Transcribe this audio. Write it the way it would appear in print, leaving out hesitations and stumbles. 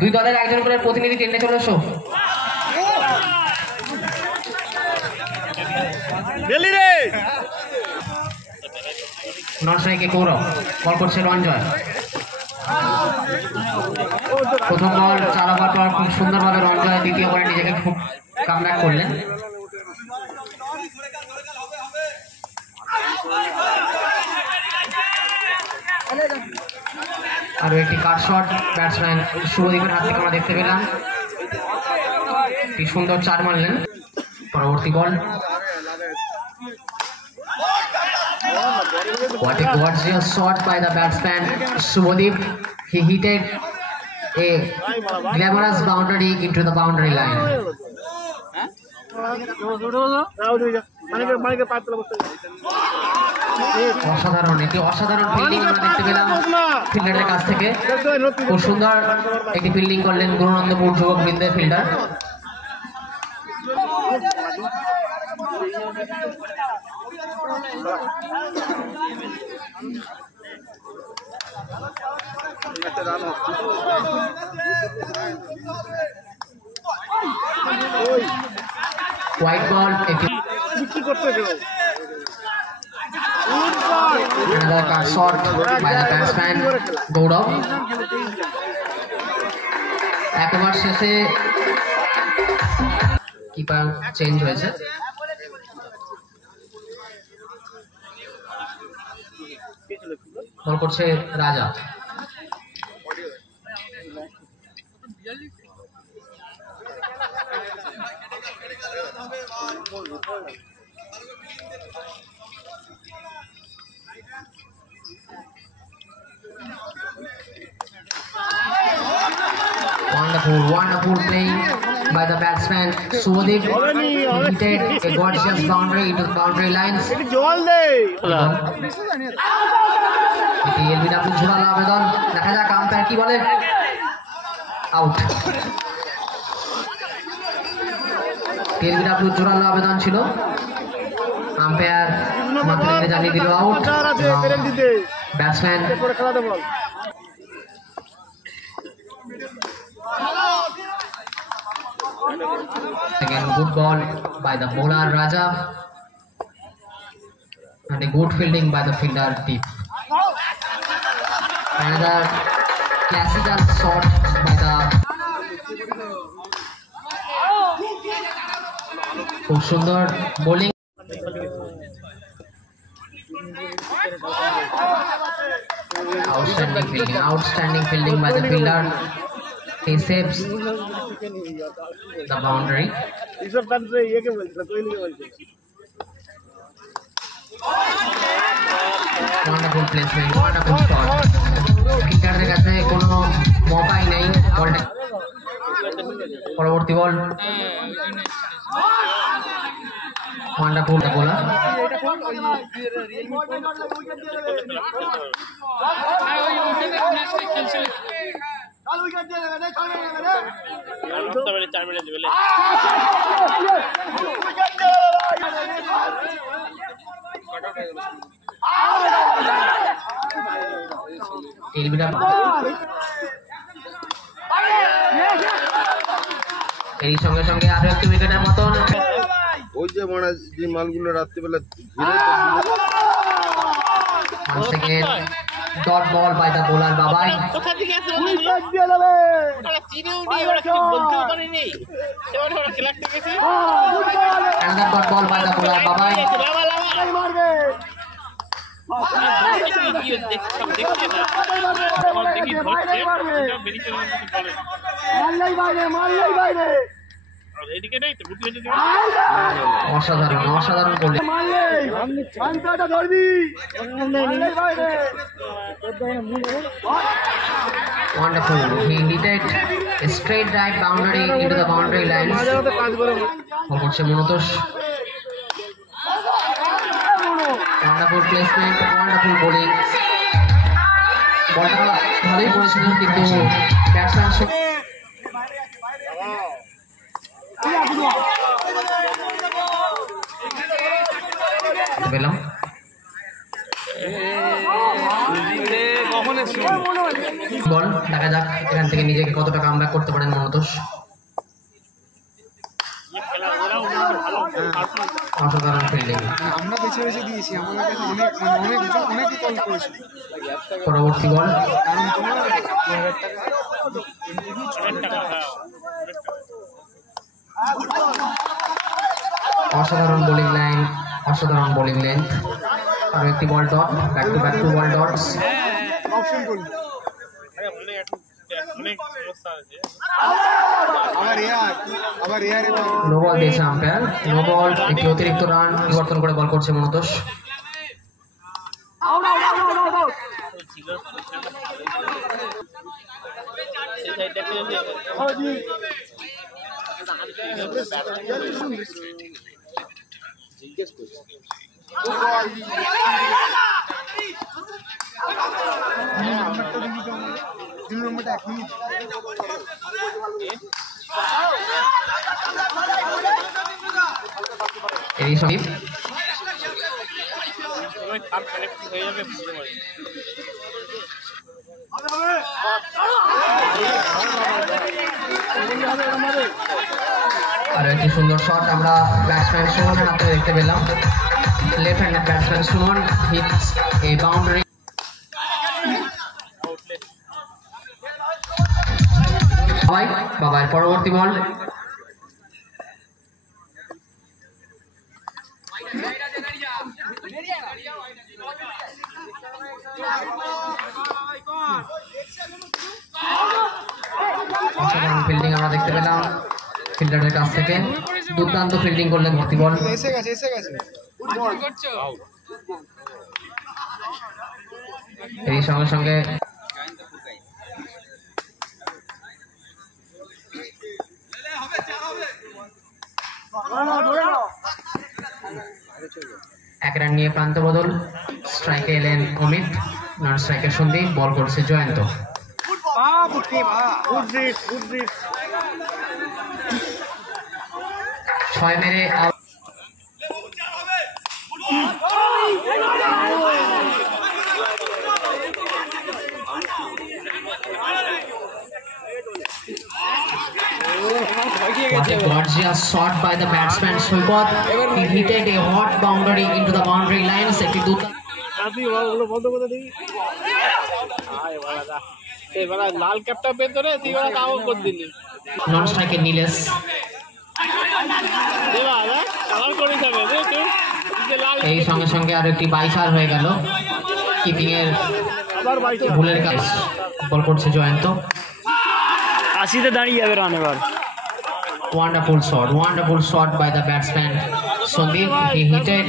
দুই দলের একজন করে প্রতিনিধি টেনে চলে এসো। নশাইকে গৌরব বল করছে রঞ্জয়। প্রথম বল 4 ওভার পর খুব সুন্দরভাবে রঞ্জয় দ্বিতীয় বলে নিজেকে খুব কামব্যাক করলেন। আর একটি কাট শট ব্যাটসম্যান শুভদীপের হাত থেকে আমরা দেখতে পেলাম। একটি সুন্দর 4 মারলেন। পরবর্তী বল what a gorgeous shot by the batsman Shubhadeep. He hit a glamorous boundary into the boundary line. অসাধারণ একটি অসাধারণ ফিল্ডিং আমরা দেখতে পেলাম ফিল্ডারের কাছ থেকে। খুব সুন্দর একটি ফিল্ডিং করলেন গুরুনন্দপুর যুবক বৃন্দের fielder. White ball another cut shot by the batsman Gaurav. একবার শেষে কিপার চেঞ্জ হয়েছে। বল করছে রাজা। Wonderful playing by the batsman Shubhadeep. He hit a gorgeous boundary into the boundary lines. LBW ঝোড়ালো আবেদন। দেখা যাক আম্পায়ার কি বলে। আউট। এলবিডব্লিউ ঝোড়ালো আবেদন ছিল। আম্পায়ার মাথা নেড়ে জানিয়ে দিল out. Batsman again good ball by the bowler Raja and a good fielding by the fielder Deep. Another classical shot by the খুব সুন্দর bowling. outstanding fielding by the fielder. He saves the boundary. Wonderful placement, wonderful shot. Fielder কাছে কোনো মৌকাই নেই বলটা। পরবর্তী বল wonderful the bowler. এই সঙ্গে সঙ্গে আরো একটি উইকেটের মতন। ওই যে মানে যে মালগুলো রাত্রিবেলা dot ball by the bowler Babai. another dot ball by the bowler বাবাই। অসাধারণ অসাধারণ বলে wonderful. He hit a straight right boundary into the boundary line. করছে Manotosh. wonderful placement, wonderful bowling. বলটা ভালোই পড়েছিল কিন্তু ব্যাটসম্যান পেলাম। বল দেখা যাক এখান থেকে নিজেকে কতটা কামব্যাক করতে পারেন মনতোষ। অসাধারণ ফিল্ডিং। আমরা বেছে বেছে দিয়েছি, আমাদের কাছে অনেক অনেকই কল করেছিল। পরবর্তী বল, কারণ তোমার 2000 টাকা অসাধারণ বোলিং লাইন, অসাধারণ বোলিং লেন্থ। আরো একটি ball dot, back to ball dots. Option করল আবার এয়ার নো বল দিয়েছে আম্পায়ার, নো বল। একটি অতিরিক্ত রান পরিবর্তন করে বল করছে মনতোষ। তিন নম্বরটা 1 মিনিট। এই সঙ্গে আর একটি সুন্দর শট আমরা ব্যাটসম্যান সুমনের হাতে দেখতে পেলাম। Left handed batsman Suman hits a boundary. Babai পরবর্তী বল, অসাধারণ ফিল্ডিং আমরা দেখতে পেলাম ফিল্ডারের কাছ থেকে। দুর্দান্ত ফিল্ডিং করলেন ভর্তি বল। এসে গেছে এই সঙ্গে সঙ্গে এক রান নিয়ে প্রান্ত বদল। স্ট্রাইকে এলেন অমিত, নন স্ট্রাইকের সন্দীপ, বল করছে জয়ন্ত। 6 মেরে What a gorgeous shot by the batsman Swipat. He hit a hot boundary into the boundary lines. একটি লাল ক্যাপটা পেতরে তুই ওরা কাও করে দিলি নন স্ট্রাইকে নিলেশ। কালার করে যাবে তুই এই সঙ্গে সঙ্গে আরো একটি বাইচার হয়ে গেল কিপিং এর ভুলের কাজ। বল করছে জয়ন্ত। 80-তে দাঁড়িয়ে যাবে রান এবার। Wonderful shot by the batsman Sandeep. He hit it